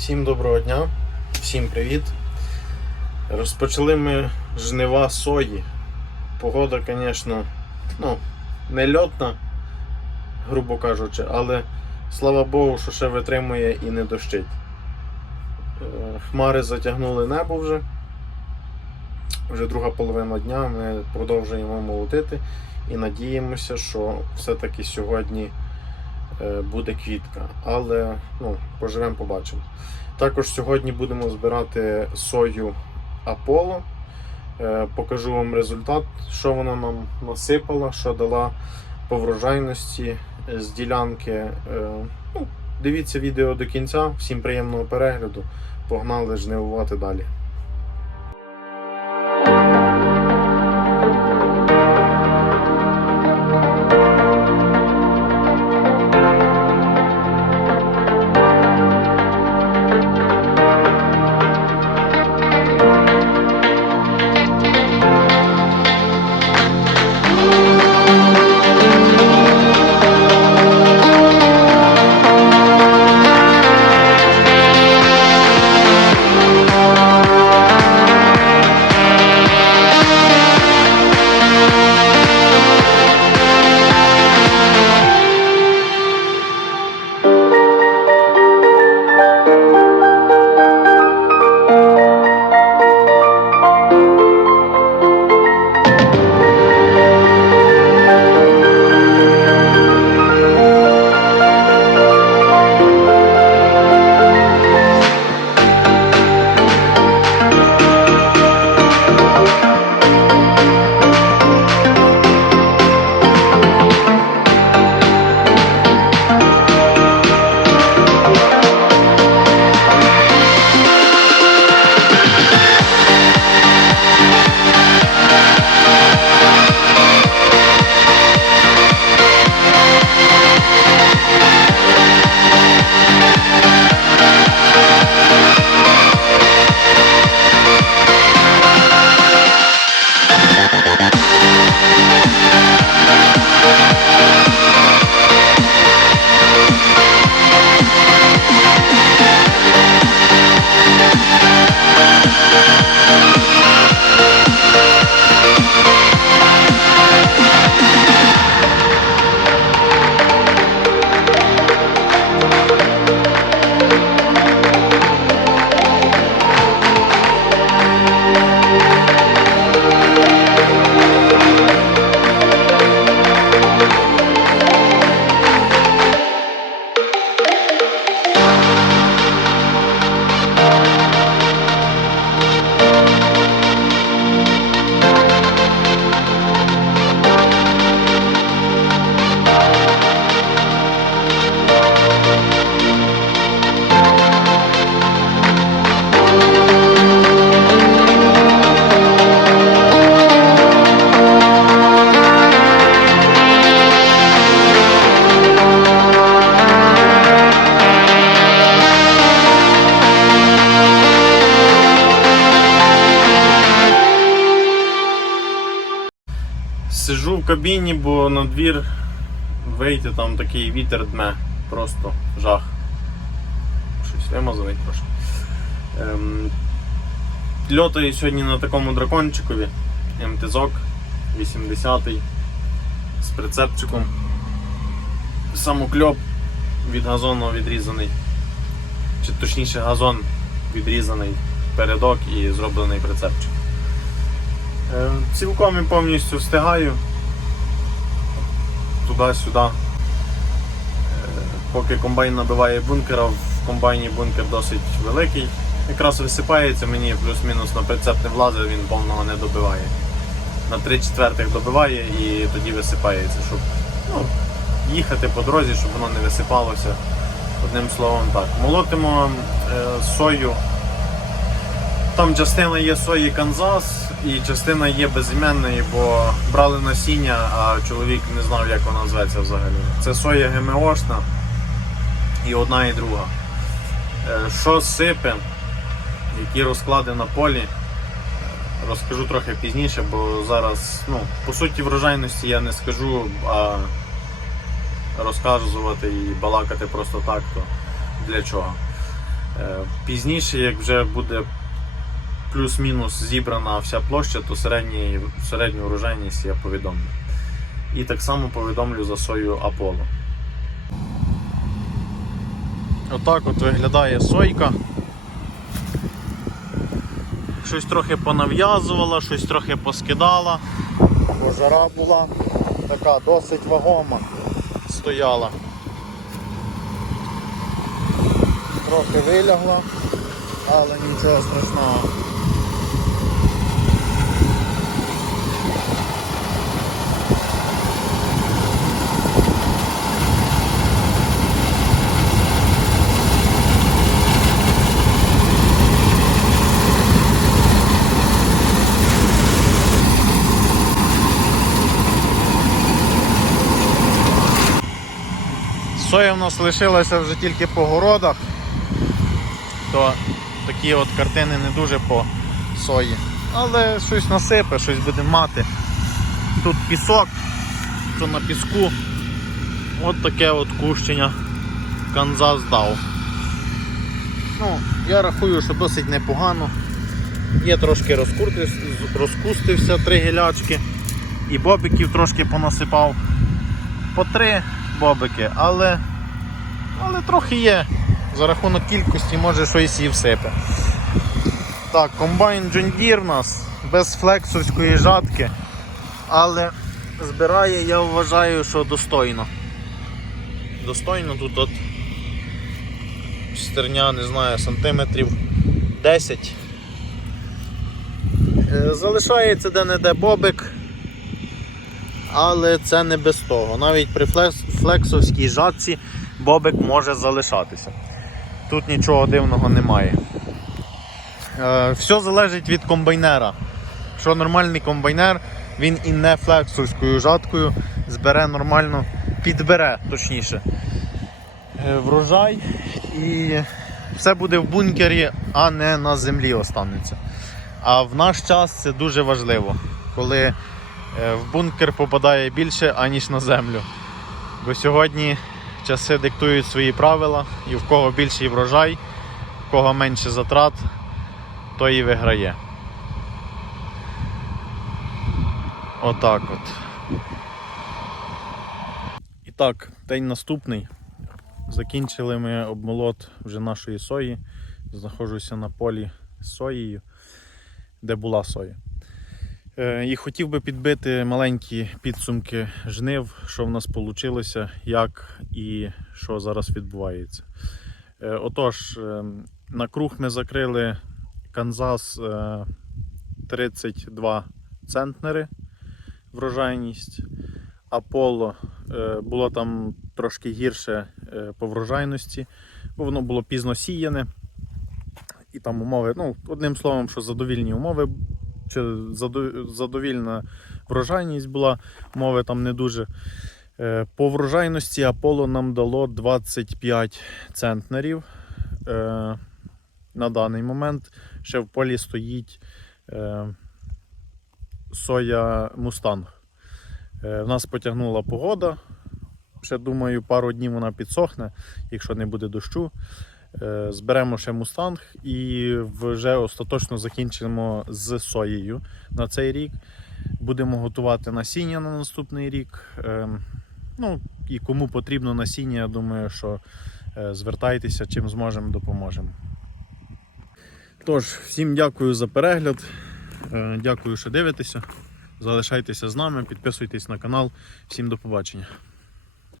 Всім доброго дня, всім привіт. Розпочали ми жнива сої. Погода, звісно, ну, не грубо кажучи, але слава Богу, що ще витримує і не дощить. Е, Хмари затягнули небо вже. Вже друга половина дня ми продовжуємо молотити і надіємося, що все-таки сьогодні буде квітка. Але ну, поживемо, побачимо. Також сьогодні будемо збирати сою Аполло. Е, Покажу вам результат, що вона нам насипала, що дала по врожайності з ділянки. Е, Ну, дивіться відео до кінця. Всім приємного перегляду. Погнали жнивувати далі. Кабіні, бо на двір вийти там такий вітер дме. Просто жах. Щось вимазаний трошки. Ем, льотаю сьогодні на такому дракончикові МТЗок 80-й з прицепчиком. Самокльоп від газону відрізаний. Чи точніше газон відрізаний передок і зроблений прицепчик. Е, Цілком і повністю встигаю туди-сюди. Е, Поки комбайн набиває бункера, в комбайні бункер досить великий. Якраз висипається, мені плюс-мінус на прицеп не влазить, він повного не добиває. На 3 четвертих добиває і тоді висипається, щоб ну, їхати по дорозі, щоб воно не висипалося. Одним словом так. Молотимо е, сою там частина є сої Канзас і частина є безіменної, бо брали насіння, а чоловік не знав, як вона зветься взагалі. Це соя ГМОшна і одна і друга. Е, Що сипе, які розклади на полі, розкажу трохи пізніше, бо зараз, ну, по суті, врожайності я не скажу, а розказувати і балакати просто так, то для чого. Е, Пізніше, як вже буде плюс-мінус зібрана вся площа, то середній, середню урожайність я повідомлю. І так само повідомлю за сою Аполло. Отак от виглядає сойка. Щось трохи понав'язувала, щось трохи поскидала. Бо жара була така досить вагома стояла. Трохи вилягла, але нічого страшного. Соя в нас лишилася вже тільки по городах, то такі от картини не дуже по сої. Але щось насипе, щось будемо мати. Тут пісок, що на піску. От таке от кущення Канзас дав. Ну, я рахую, що досить непогано. Є трошки розкустився три гілячки і бобиків трошки понасипав. По три бобики, але, але трохи є. За рахунок кількості може щось і всипе. Так, комбайн John Deere у нас без флексовської жатки, але збирає, я вважаю, що достойно. Достойно тут от стерня, не знаю, сантиметрів 10. Е, Залишається де-не-де бобик, але це не без того. Навіть при флекс- флексовській жатці бобик може залишатися. Тут нічого дивного немає. Е, Все залежить від комбайнера. Що нормальний комбайнер, він і не флексовською жаткою збере нормально, підбере точніше е, врожай і все буде в бункері, а не на землі останеться. А в наш час це дуже важливо, коли в бункер попадає більше, аніж на землю. Бо сьогодні часи диктують свої правила, і в кого більший врожай, в кого менше затрат, той і виграє. Отак от. І так, день наступний. Закінчили ми обмолот вже нашої сої. Знаходжуся на полі з соєю, де була соя. Е, І хотів би підбити маленькі підсумки жнив, що в нас вийшло, як і що зараз відбувається. Е, Отож, е, на круг ми закрили Канзас е, 32 центнери врожайність. Аполло було там трошки гірше по врожайності, бо воно було пізно сіяне. І там умови, ну, одним словом, що задовільні умови, чи задовільна врожайність була, умови там не дуже. Е, По врожайності Аполло нам дало 25 центнерів. Е, На даний момент ще в полі стоїть е, соя Мустанг. В нас потягнула погода. Ще думаю, пару днів вона підсохне, якщо не буде дощу. Е, Зберемо ще мустанг і вже остаточно закінчимо з соєю на цей рік. Будемо готувати насіння на наступний рік. Е, Ну, і кому потрібно насіння, я думаю, що е, звертайтеся, чим зможемо, допоможемо. Тож, всім дякую за перегляд. Е, Дякую, що дивитеся. Залишайтеся з нами, підписуйтесь на канал. Всім до побачення.